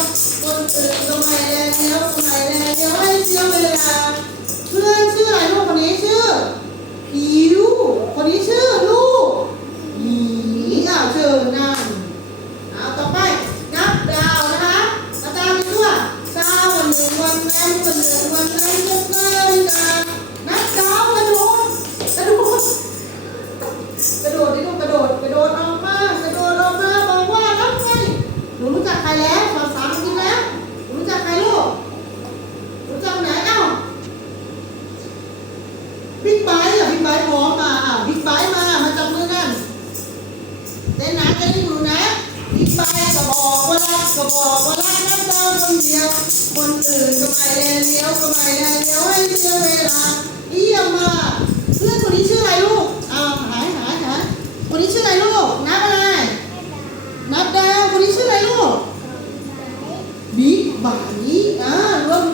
Put the light at your, light at your, light your love. บิ๊กไบค์อะบิ๊กไบค์พร้อมมาอะบิ๊กไบค์มามาจับมือกันเต้นนะเต้นให้ดูนะบิ๊กไบค์ก็บอกว่ารักก็บอกว่ารักนับดาคนเดียว คนอื่นก็ไม่แลเลี้ยวก็ไม่แลเลี้ยวให้เสียเวลาเยี่ยมมากเพื่อนคนนี้ชื่ออะไรลูกอ้าวหายหายหายคนนี้ชื่ออะไรลูกนับอะไรนับดาวคนนี้ชื่ออะไรลูกบิ๊กไบค์อ่ารวม